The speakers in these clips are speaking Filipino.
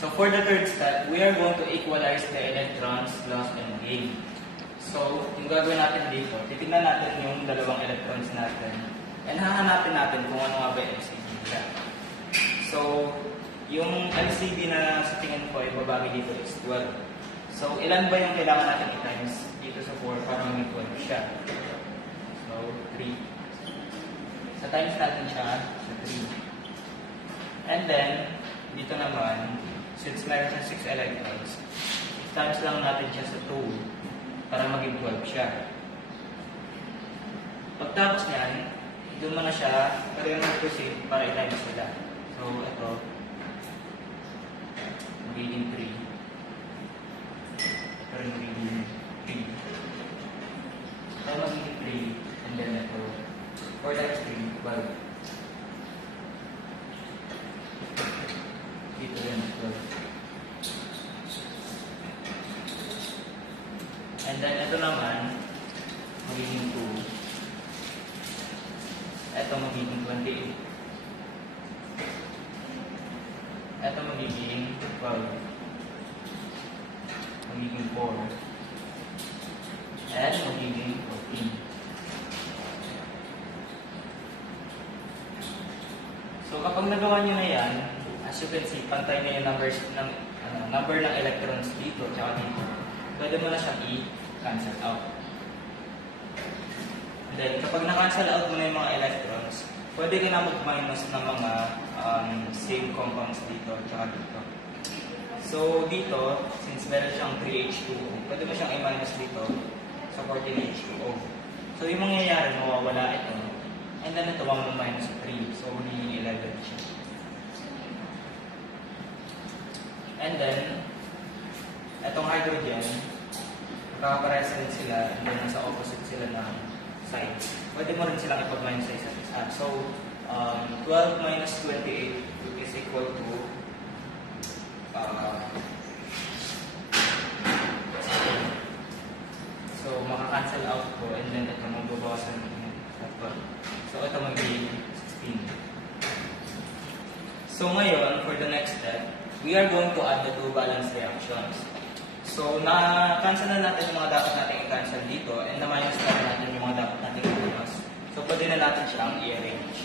So for the third step, we are going to equalize the electrons lost and gain. So, yung gagawin natin dito, titignan natin yung dalawang electrons natin and hahanapin natin kung ano nga ba yung LCD nila. So, yung LCD na sa tingin ko ay babagi dito is 12. So, ilan ba yung kailangan natin i-times dito sa 4 para maging 12 siya? So, 3. Sa times natin siya sa 3. And then, dito naman, since meron siya 6 electrons, times lang natin siya sa 2 para maging 12 siya. Pagtapos niyan, doon mo na siya, pero yung mag-proceed para i-times sila. So, ito, magiging 3. Ito rin magiging 3. Ito magiging 3, and then ito, 4 times 3, 12. Dito rin, 12. And then, ito naman, magiging 2. Ito magiging 28. Ito magiging 12. Magiging 4. And magiging 14. So, kapag nagawa nyo na yan, as you can see, pantay na yung numbers ng, number ng electrons dito, tsaka dito. Pwede mo na siyang i-cancel out. And then, kapag na-cancel out mo na yung mga electrons, pwede ka na mag-minus ng mga same compounds dito at dito. So, dito, since meron siyang 3H2O, pwede mo siyang i-minus dito sa 14H2O. So, yung mangyayari, mawawala ito. And then, ito, 1 minus 3. So, magiging 11 siya. And then, itong hydrogen, magkakaparehas rin sila, and then nasa opposite sila ng sides. Pwede mo rin silang ipag-minus sa isa't isa. So, 12 minus 28 is equal to 16. So, maka-cancel out ko, and then ito magbabawasan ng 12. So, ito magiging 16. So, ngayon, for the next step, we are going to add the two balance reactions. So, na-cancel na natin yung mga dapat natin i-cancel dito and na-minus na natin yung mga dapat natin i-minus. So, pwede na natin siyang i-arrange.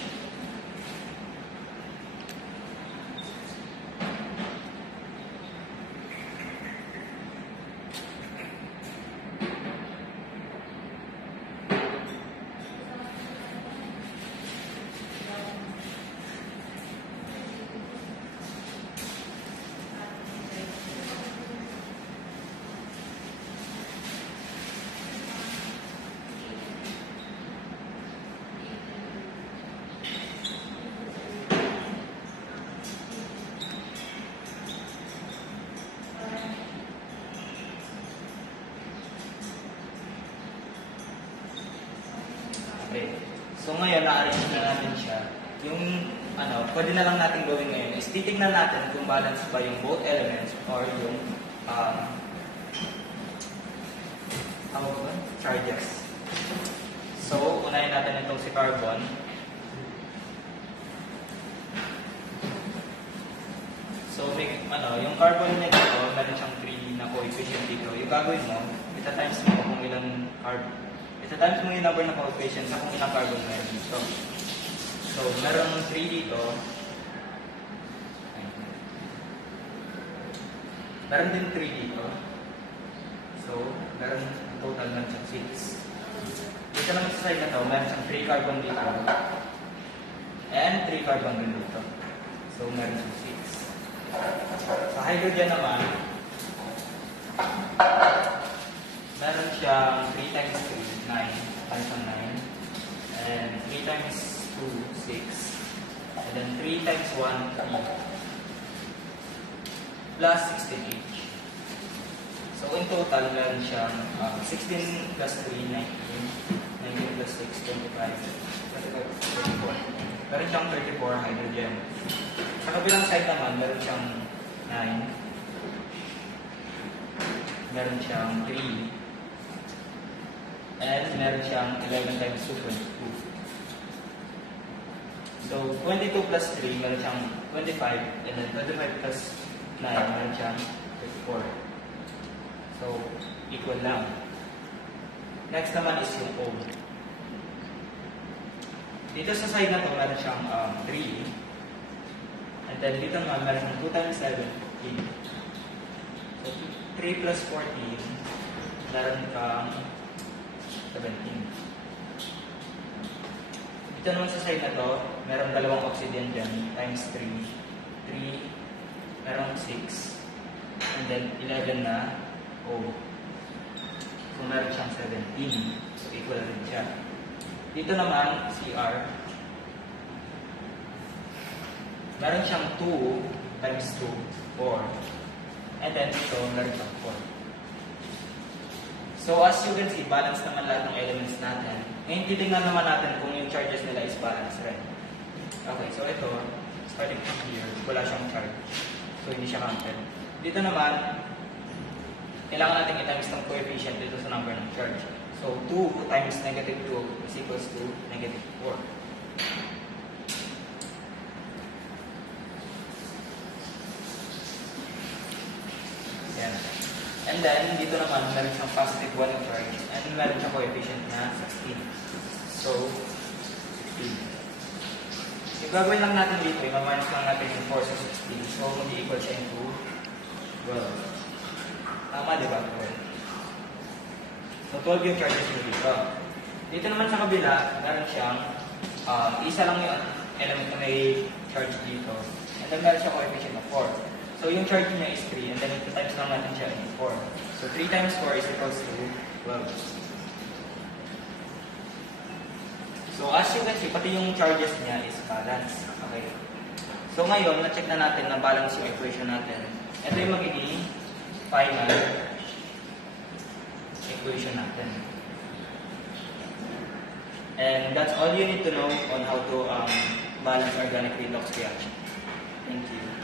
Okay. So ngayon, na-arrange na natin siya. Yung, pwede na lang natin gawin ngayon is titignan natin kung balance ba yung both elements or yung, charges. So, unahin natin itong si carbon. So, yung carbon niya dito, meron siyang 3 na coefficient dito. Yung gagawin mo, ita-times mo kung ilang carbon. Ita-times mo yung number ng coefficient sa kung ilang carbon meron dito. So, meron 3 dito. Meron din 3 dito. So, meron total ng 6. Dito naman sa side na to, meron siyang 3 carbon dito. And 3 carbon din dito. So, meron siyang 6. Sa hydrogen naman, meron siyang 3 times 3, 9, times 9, and 3 times 2, 6, and then 3 times 1, 3, plus 16 each. So in total, meron siyang 16 plus 3, 19, 19 plus 6, 25, 34. Meron siyang 34 hydrogen. Sa kabilang side naman, meron siyang 9, meron siyang 3, and meron siyang 11 times 2, 22. So, 22 plus 3, meron siyang 25, and then 25 plus meron siyang 34. So, equal lang. Next naman is yung O. Dito sa side na to, meron siyang 3. And then dito naman, meron siyang 2 times 7, 14. So, 3 plus 14, meron kang 17. Dito naman sa side na to, meron dalawang obsidian dyan, times 3. 3, meron 6. And then 11 na O. So, meron siyang 17. So, equal rin siya. Dito naman, CR. Meron siyang 2 times 2, 4. And then dito, meron siyang 4. So, as you can see, balance naman lahat ng elements natin. Ngayon, titignan naman natin kung yung charges nila is balance rin. Okay, so ito, starting from here, wala siyang charge. So, hindi siya counted. Dito naman, kailangan natin i-times ng coefficient dito sa number ng charge. So, 2 times negative 2 is equals to negative 4. Yan. And then, dito naman, meron siyang positive 1 ng charge. And meron siyang coefficient na 16. So, 16. Yung gagawin lang natin dito, i-minus lang natin yung 4 sa 16. So, mag-equal siya into 12. Tama, di ba? 12. So, 12 yung charges mo dito. Dito naman sa kabila, meron siyang isa lang yung element na may charge dito. And then meron siyang coefficient of 4. So, yung charge niya is 3. And then, times lang natin siya in 4. So, 3 times 4 is equals to 12. So, as you can see, pati yung charges niya is balance. Okay? So, ngayon, na-check na natin na balance yung equation natin. Ito yung magiging final equation natin. And that's all you need to know on how to balance organic redox reaction. Thank you.